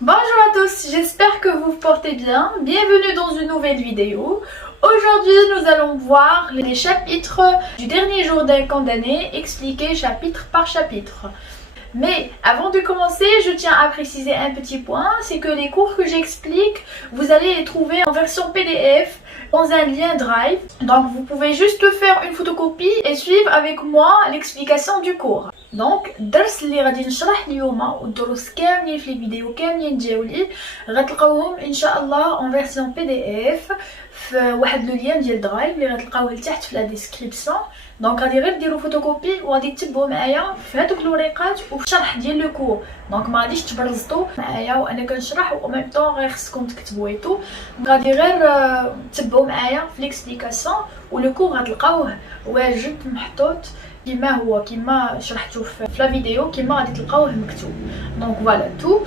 Bonjour à tous, j'espère que vous vous portez bien. Bienvenue dans une nouvelle vidéo. Aujourd'hui, nous allons voir les chapitres du dernier jour d'un condamné, expliqués chapitre par chapitre. Mais avant de commencer, je tiens à préciser un petit point, c'est que les cours que j'explique, vous allez les trouver en version PDF dans un lien Drive. Donc vous pouvez juste faire une photocopie et suivre avec moi l'explication du cours. Donc الدرس اللي غادي نشرح اليوم والدروس كاملين في الفيديو كاملين ديالي غتلقاوهم ان شاء الله en version PDF في واحد لو لين ديال درايف اللي غتلقاوه لتحت في لا ديسكريبسيون. دونك غادي غير ديروا فوتوكوبي وغادي تتبعوا معايا في هذوك الوريقات وفي الشرح ديال لو كور. دونك ما غاديش تبرزطوا معايا وانا كنشرح و ميم طون غير خصكم تكتبوا ايتو. غادي غير تتبعوا معايا في ليكسبليكاسيون ولو كور غتلقاوه واجد محطوط كما شرحته في la vidéo كما غادي تلقاوه مكتوب. Donc voilà tout.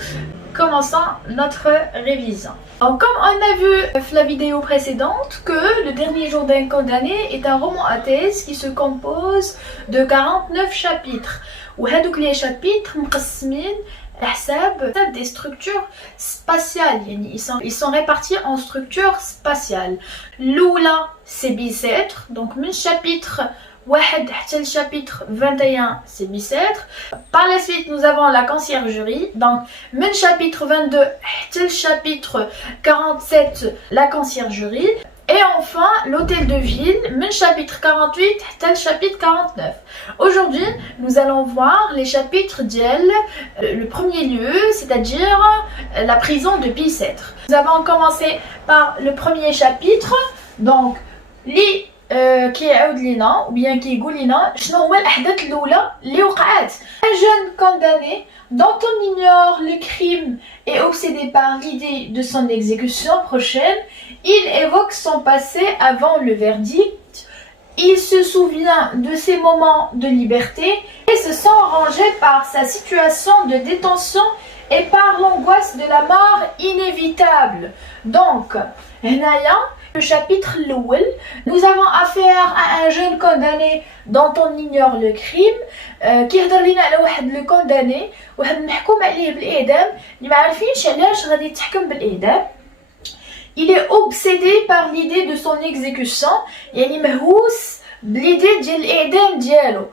Commençons notre révision. Alors, comme on a vu dans la vidéo précédente que Le dernier jour d'un condamné est un roman à thèse qui se compose de 49 chapitres. وهذوك les chapitres مقسمين حساب des structures spatiales. يعني ils sont répartis en structures spatiales. L'oula c'est bicêtre, donc من chapitre 1 حتى le chapitre 21 c'est bicêtre. Par la suite nous avons la conciergerie, donc من chapitre 22 حتى le chapitre 47 la conciergerie. Et enfin l'hôtel de ville من chapitre 48 حتى le chapitre 49. Aujourd'hui nous allons voir les chapitres ديال le premier lieu, c'est-à-dire la prison de Bicêtre. Nous avons commencé par le premier chapitre, donc les كيعاود لينا ou bien كيقول لنا شنو هما الاحداث الاولى اللي وقعت. Un jeune condamné dont on ignore le crime est obsédé par l'idée de son exécution prochaine. Il évoque son passé avant le verdict. Il se souvient de ses moments de liberté et se sent rangé par sa situation de détention et par l'angoisse de la mort inévitable. Donc, هنايا le chapitre الأول, nous avons affaire à un jeune condamné dont on ignore le crime. كيهضر لينا على واحد لو كونداني، واحد محكوم عليه بالإعدام اللي ما عارفينش علاش غادي يتحكم بالإعدام. Il est obsédé par l'idée de son exécution، يعني مهووس بليدي ديال الإعدام ديالو.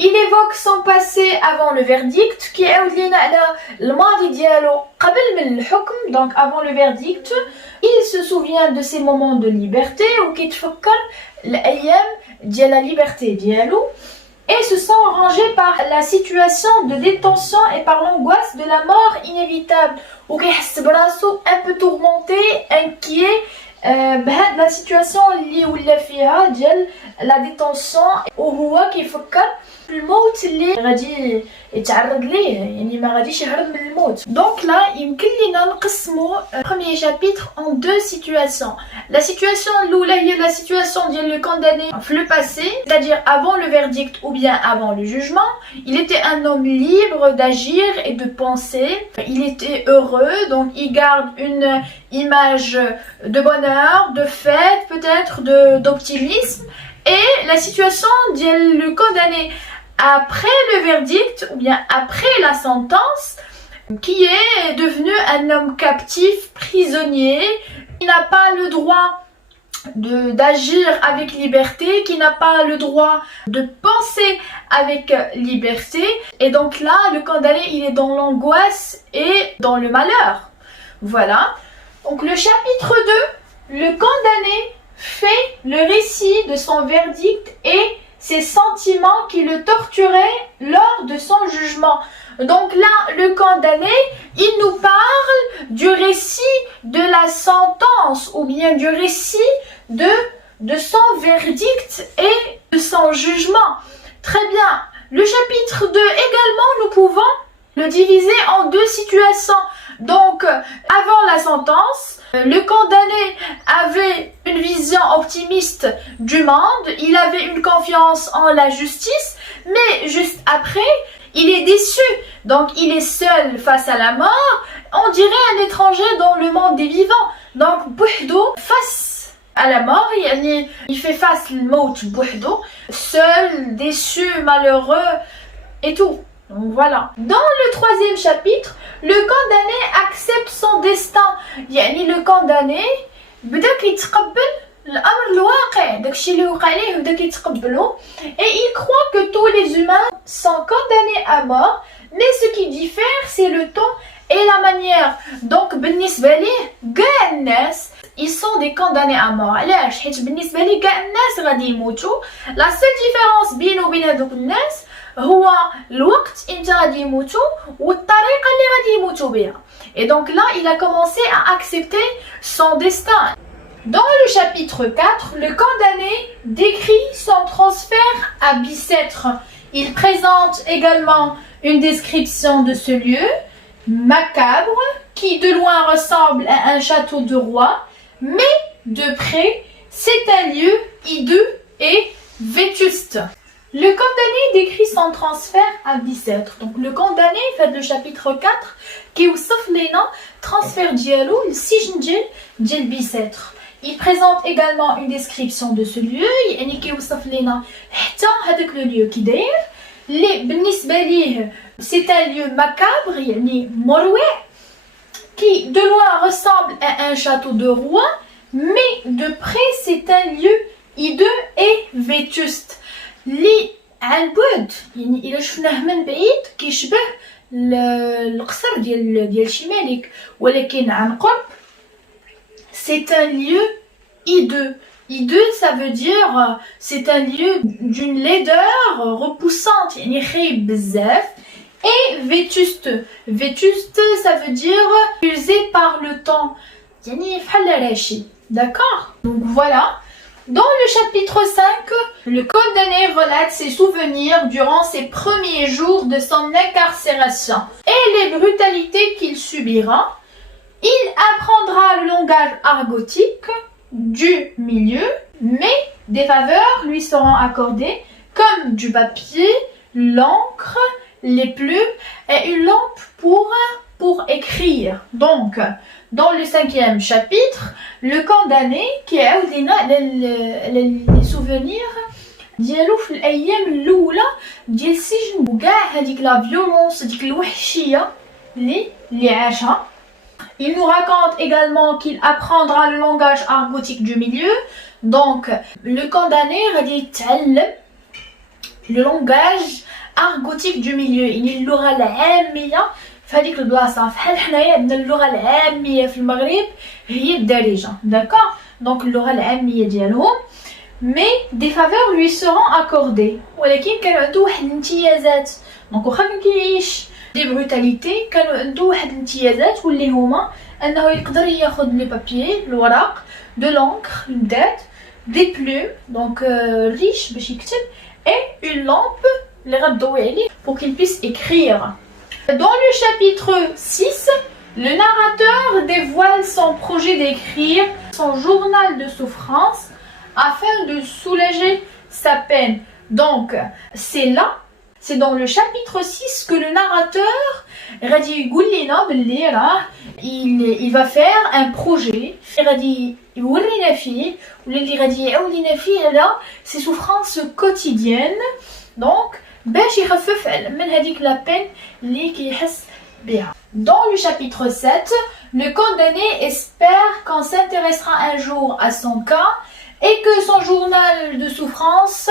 Il évoque son passé avant le verdict كيعاود لينا على الماضي ديالو قبل من الحكم، donc avant le verdict. Il se souvient de ses moments de liberté وكيتفكر الأيام ديال la liberté ديالو. Et se sent rangé par la situation de détention et par l'angoisse de la mort inévitable وكيحس براسو un peu tourmenté, inquiet بهاد لا سيتوياسيون اللي ولا فيها ديال لا ديتونسيون وهو كيفكر الموت اللي غادي يتعرض ليه، يعني ما غاديش يهرب من الموت. دونك لا يمكن لينا نقسموا premier chapitre en deux situations. La situation الاولى هي la situation ديال le condamné في le passé, c'est-à-dire avant le verdict ou bien avant le jugement. Il était un homme libre d'agir et de penser. Il était heureux, donc il garde une image de bonheur, de fête, peut-être d'optimisme. Et la situation de le condamné après le verdict ou bien après la sentence, qui est devenu un homme captif, prisonnier, qui n'a pas le droit d'agir avec liberté, qui n'a pas le droit de penser avec liberté. Et donc là, le condamné, il est dans l'angoisse et dans le malheur. Voilà. Donc le chapitre 2, le condamné fait le récit de son verdict et ses sentiments qui le torturaient lors de son jugement. Donc là, le condamné, il nous parle du récit de la sentence ou bien du récit de son verdict et de son jugement. Très bien. Le chapitre 2 également, nous pouvons le diviser en deux situations. Donc, avant la sentence, le condamné avait une vision optimiste du monde, il avait une confiance en la justice, mais juste après, il est déçu. Donc, il est seul face à la mort, on dirait un étranger dans le monde des vivants. Donc, بوحدو face à la mort, il fait face au موت بوحدو, seul, déçu, malheureux et tout. Donc voilà. Dans le troisième chapitre, le condamné accepte يعني le condamné بدا كيتقبل الامر الواقع داكشي اللي وقع ليه بدا كيتقبلو et il croit que tous les humains sont condamnés à mort mais ce qui diffère c'est le temps et la manière. Donc بالنسبة ليه كاع الناس ils sont des condamnés à mort. علاش؟ حيت بالنسبة ليه كاع الناس غادي يموتوا. La seule différence بينه وبين هذوك الناس هو الوقت امتى غادي يموتوا والطريقة اللي غادي يموتوا بها. Et donc là, il a commencé à accepter son destin. Dans le chapitre 4, le condamné décrit son transfert à Bicêtre. Il présente également une description de ce lieu macabre qui de loin ressemble à un château de roi, mais de près, c'est un lieu hideux et vétuste. Le condamné décrit son transfert à Bicêtre. Donc le condamné fait le chapitre 4 qui وصف لنا transfert ديالو للسجن ديال Bicêtre. Il présente également une description de ce lieu, يعني كيوصف لنا حتى هذاك le lieu كي داير اللي بالنسبة ليه c'est un lieu macabre يعني مروع qui de loin ressemble à un château de roi mais de près c'est un lieu hideux et vétuste. اللي عن بعد يعني الا شفناه من بعيد كيشبه القصر ديال شي ملك ولكن عن قرب c'est un lieu hideux. Hideux ça veut dire c'est un lieu d'une laideur repoussante يعني خايب بزاف. Et vétuste. Vétuste ça veut dire usé par le temps يعني بحال راشي. D'accord? Donc voilà. Dans le chapitre 5, le condamné relate ses souvenirs durant ses premiers jours de son incarcération et les brutalités qu'il subira. Il apprendra le langage argotique du milieu, mais des faveurs lui seront accordées comme du papier, l'encre, les plumes et une lampe pour écrire. Donc, dans le 5e chapitre, le condamné qui a les souvenirs ديالو في الايام الاولى ديال السجن وكاع هذيك لا فيولونس ديك الوحشيه اللي عاشها. Il nous raconte également qu'il apprendra le langage argotique du milieu. Donc le condamné غادي يتعلم le langage argotique du milieu يعني اللغه العاميه في هذيك البلاصه فحال حنايا عندنا اللغه العاميه في المغرب هي الدارجه. D'accord? Donc اللغه العاميه ديالهم mais des faveurs lui seront accordées ولكن كانوا عنده واحد الامتيازات. دونك واخا كان كيعيش دي بروتاليتي كانوا عنده واحد الامتيازات واللي هما انه يقدر ياخذ لي بابيي الورق دو لونكر البدات دي بلوم دونك ريش باش يكتب et une lampe اللي غتضوي عليه pour qu'il puisse écrire. Dans le chapitre 6, le narrateur dévoile son projet d'écrire son journal de souffrance afin de soulager sa peine. Donc, c'est là, c'est dans le chapitre 6 que le narrateur il va faire un projet. Ses souffrances quotidiennes. Donc, dans le chapitre 7, le condamné espère qu'on s'intéressera un jour à son cas et que son journal de souffrance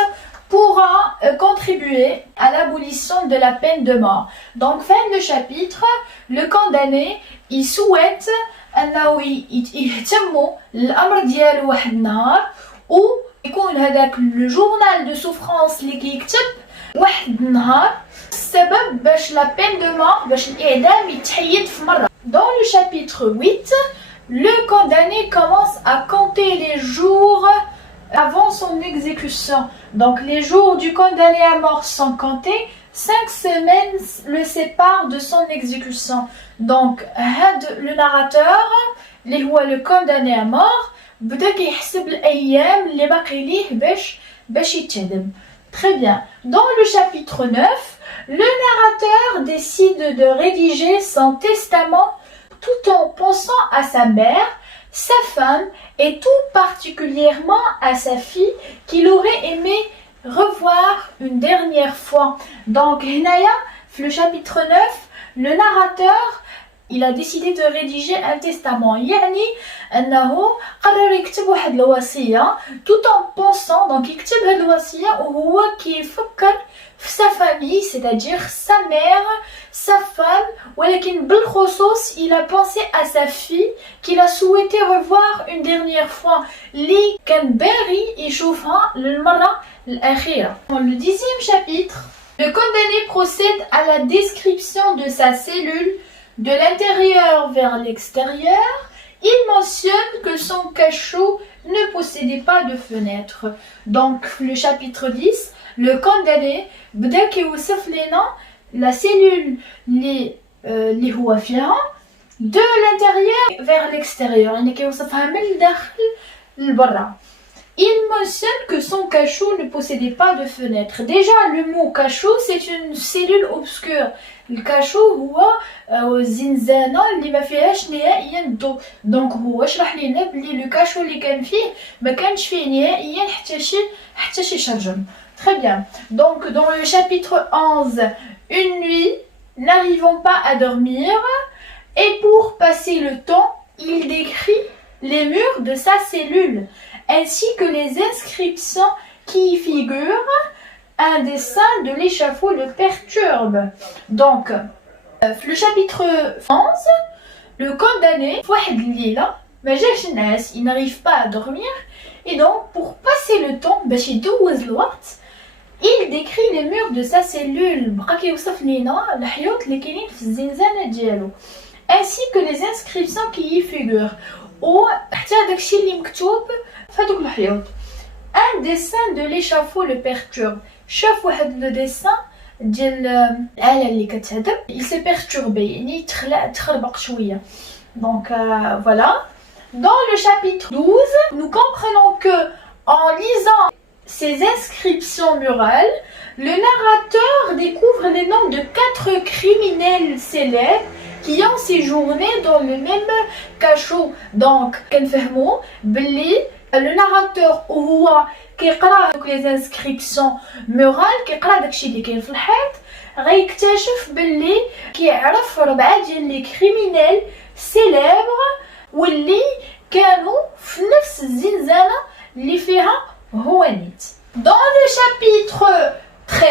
pourra contribuer à l'abolition de la peine de mort. Donc fin de chapitre, le condamné il souhaite انه يهتموا الامر ديالو واحد النهار ويكون هذاك le journal de souffrance اللي كيكتب واحد النهار السبب باش la peine de mort باش الاعدام يتحيد في مره. Dans le chapitre 8, le condamné commence à compter les jours avant son exécution. Donc les jours du condamné à mort sont comptés, 5 semaines le séparent de son exécution. Donc le narrateur اللي هو le condamné à mort بدا كيحسب الايام اللي باقي ليه باش يتعدم. Très bien. Dans le chapitre 9, le narrateur décide de rédiger son testament tout en pensant à sa mère, sa femme et tout particulièrement à sa fille qu'il aurait aimé revoir une dernière fois. Donc, هنايا, le chapitre 9, le narrateur il a décidé de rédiger un testament. يعني أنه قرر يكتب واحد الوصية tout en pensant. Donc يكتب هاد الوصية وهو كيفكر في sa famille, c'est-à-dire sa mère, sa femme, ولكن بالخصوص il a pensé à sa fille qu'il a souhaité revoir une dernière fois اللي كان باغي يشوفها للمرة الأخيرة. Dans le 10e chapitre, le condamné procède à la description de sa cellule de l'intérieur vers l'extérieur. Il mentionne que son cachot ne possédait pas de fenêtre. Donc le chapitre 10, le condamné بدا كيوصف لنا la cellule اللي هو فيها de l'intérieur vers l'extérieur, يعني كيوصفها من الداخل لبرا. Il mentionne que son cachot ne possédait pas de fenêtre. Déjà, le mot cachot, c'est une cellule obscure. Le cachot هو الزنزانة اللي ما فيهاش نهائيا الضوء. دونك هو شرح لنا بلي لو كاشو اللي كان فيه ما كانش فيه نهائيا حتى شي شرجم. Très bien. Donc dans le chapitre 11, une nuit, n'arrivant pas à dormir, et pour passer le temps, il décrit les murs de sa cellule, ainsi que les inscriptions qui y figurent. Un dessin de l'échafaud le perturbe. Donc, le chapitre 11, le condamné, il n'arrive pas à dormir, et donc pour passer le temps, il décrit les murs de sa cellule, ainsi que les inscriptions qui y figurent. Un dessin de l'échafaud le perturbe. شاف واحد لو ديسان ديال الآلة اللي كتهدم. Il s'est perturbé, يعني تخربق شوية. Donc voilà. Dans le chapitre 12, nous comprenons que en lisant ces inscriptions murales, le narrateur découvre les noms de 4 criminels célèbres qui ont séjourné dans le même cachot. Donc كنفهموا بلي le narrateur هو كيقرا دوك لي انسكريبسيون مورال، كيقرا داكشي اللي كاين في الحيط، غيكتشف باللي كيعرف 4 ديال لي كريمينال سيليبر واللي كانوا في نفس الزنزانه اللي فيها هو نيت. Dans le chapitre 13,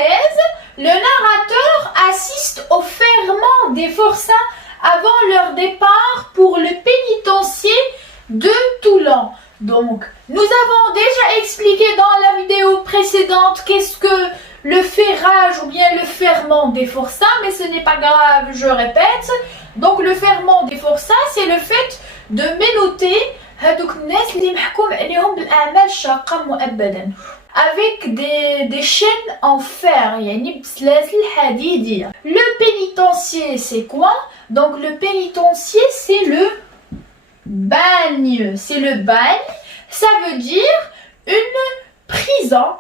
le narrateur assiste au ferment des forçats avant leur départ pour le pénitencier de Toulon. Donc, nous avons déjà expliqué dans la vidéo précédente qu'est-ce que le ferrage ou bien le ferment des forçats, mais ce n'est pas grave, je répète. Donc, le ferment des forçats, c'est le fait de ménoter هادوك الناس اللي محكوم عليهم بالأعمال الشاقة مؤبدا avec des chaînes en fer, يعني بسلاسل حديدية. Le pénitencier, c'est quoi? Donc, le pénitencier, c'est le bagne. C'est le bagne, ça veut dire une prison.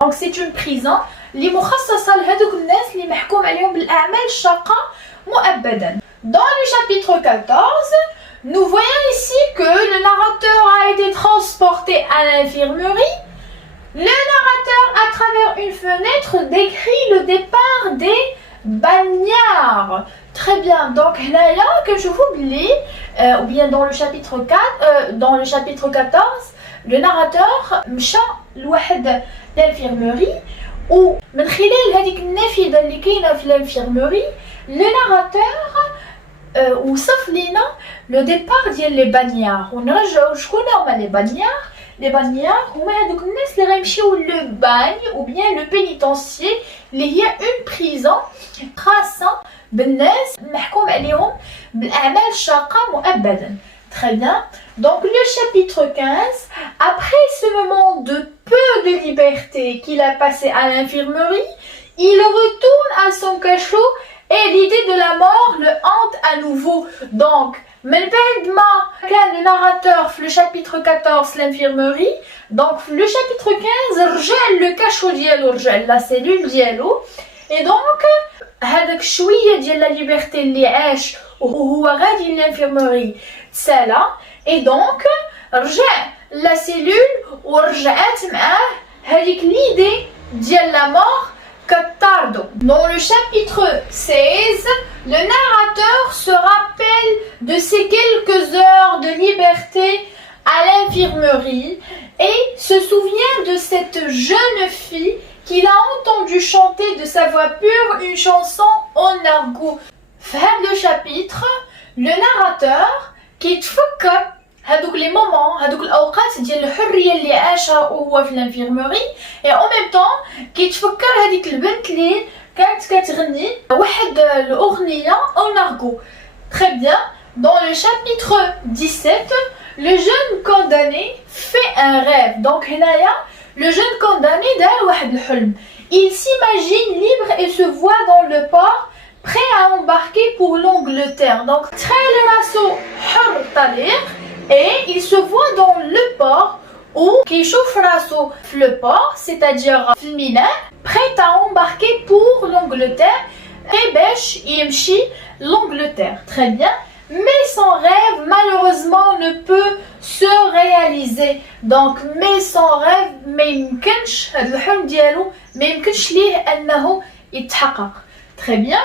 Donc c'est une prison اللي مخصصة لهذوك الناس اللي محكوم عليهم بالأعمال الشاقة مؤبدا. Dans le chapitre 14, nous voyons ici que le narrateur a été transporté à l'infirmerie. Le narrateur, à travers une fenêtre, décrit le départ des bagnards. Très bien. Donc là que je vous oublie, ou bien dans le chapitre 4, dans le chapitre 14, le narrateur مشى لواحد l'infirmerie و من خلال هذيك النافذة اللي كاينة في l'infirmerie, le narrateur وصف لنا لو ديبار ديال لي بانيار. ونرجعوا شكون هما لي بانيار؟ لي بانيار هما هذوك الناس اللي غيمشيو لو باغ او بيان لو بينيتونسيي اللي هي اون بريزون خاصه بالناس محكوم عليهم بالاعمال الشاقه مؤبدا. Très bien. Donc le chapitre 15, après ce moment de peu de liberté qu'il a passé à l'infirmerie, il retourne à son cachot et l'idée de la mort le hante à nouveau. Donc, من بعد ما كان le narrateur في le chapitre 14 l'infirmerie, donc le chapitre 15 رجع le cachot ديالو، رجع la cellule ديالو، et donc هذاك شوية ديال la liberté اللي عاش وهو غادي l'infirmerie تسالى، et donc رجع la cellule ورجعت معاه هذيك l'idée ديال la mort كطاردو. Dans le chapitre 16, le narrateur se rappelle de ces quelques heures de liberté à l'infirmerie et se souvient de cette jeune fille qu'il a entendu chanter de sa voix pure une chanson en argot. Dans le chapitre, le narrateur كيتفكر هادوك لي مومون هادوك الاوقات ديال الحريه اللي عاشها وهو في الانفيرموري اي او ميم طون كيتفكر هذيك البنت اللي كانت كتغني واحد الاغنيه او نارغو. Très bien. Dans le chapitre 17, le jeune condamné fait un rêve. Donc هنايا le jeune condamné دار واحد الحلم. Il s'imagine libre et se voit dans le port prêt à embarquer pour l'Angleterre. Donc traîne راسو حر طليق et il se voit dans le port où كيشوف راسو في le port, c'est-à-dire في الميناء, prêt à embarquer pour l'Angleterre et باش يمشي l'Angleterre. Très bien. Mais son rêve malheureusement ne peut se réaliser. Donc mais son rêve ما يمكنش هذا الحلم ديالو ما يمكنش ليه انه يتحقق. Très bien.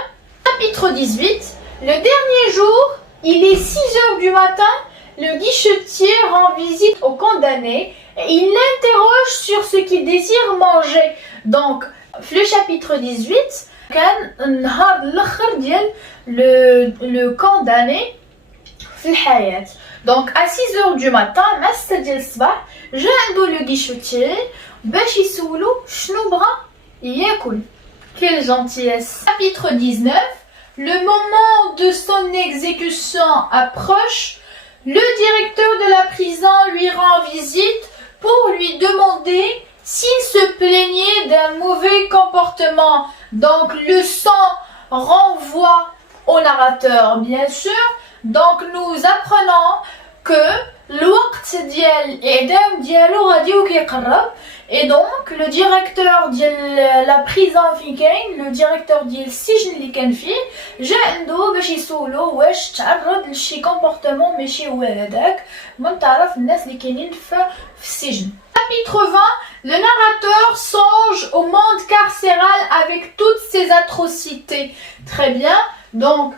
Chapitre 18. Le dernier jour, il est 6 heures du matin. Le guichetier rend visite au condamné et il l'interroge sur ce qu'il désire manger. Donc, le chapitre 18, le condamné donc à 6 heures du matin, le guichetier quelle gentillesse. Chapitre 19. Le moment de son exécution approche. Le directeur de la prison lui rend visite pour lui demander s'il se plaignait d'un mauvais comportement. Donc le son renvoie au narrateur, bien sûr. Donc nous apprenons que الوقت ديال الإعدام ديالو غادي وكيقرب et donc le directeur ديال la prison فين كاين le directeur ديال السجن اللي كان فيه جا عنده باش يسولو واش تعرض لشي كومبورتمون ماشي هو هذاك من طرف الناس اللي كاينين في السجن. Chapitre 20. Le narrateur songe au monde carcéral avec toutes ses atrocités. Très bien. Donc,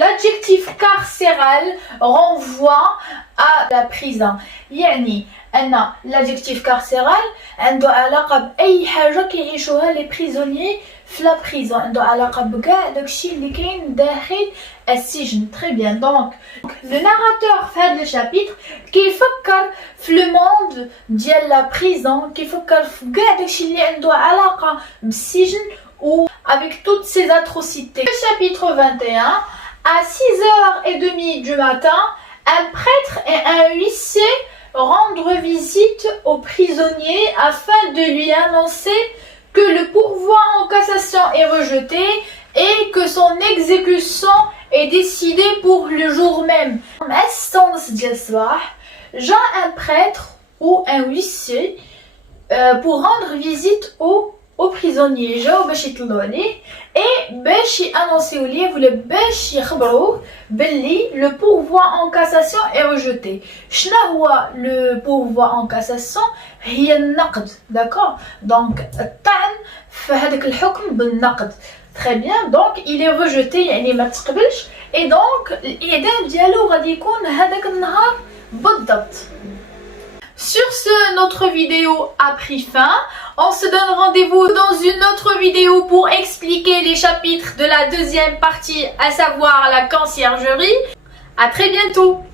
l'adjectif carcéral renvoie à la prison. يعني أن l'adjectif carcéral عنده علاقة بأي حاجة كيعيشوها les prisonniers في la prison. عنده علاقة بكاع داكشي اللي كاين داخل السجن. Très bien. Donc, le narrateur في هذا الشابيتر كيفكر في le monde ديال la prison, كيفكر في كاع داكشي اللي عنده علاقة بالسجن ou avec toutes ces atrocités. Le chapitre 21. À 6h30 du matin, un prêtre et un huissier rendent visite au prisonnier afin de lui annoncer que le pourvoi en cassation est rejeté et que son exécution est décidée pour le jour même. Jean, un prêtre ou un huissier pour rendre visite au prisonnier جاو باش يطلعوا عليه et باش يانونسيو ليه ولا باش يخبروه باللي le pourvoi en cassation est rejeté. شنو هو le pourvoi en cassation؟ هي النقد. d'accord. donc الطعن في هذاك الحكم بالنقد. très bien. donc il est rejeté يعني ما تقبلش et donc الاعدام ديالو غادي يكون هذاك النهار بالضبط. Sur ce, notre vidéo a pris fin. On se donne rendez-vous dans une autre vidéo pour expliquer les chapitres de la deuxième partie, à savoir la conciergerie. À très bientôt!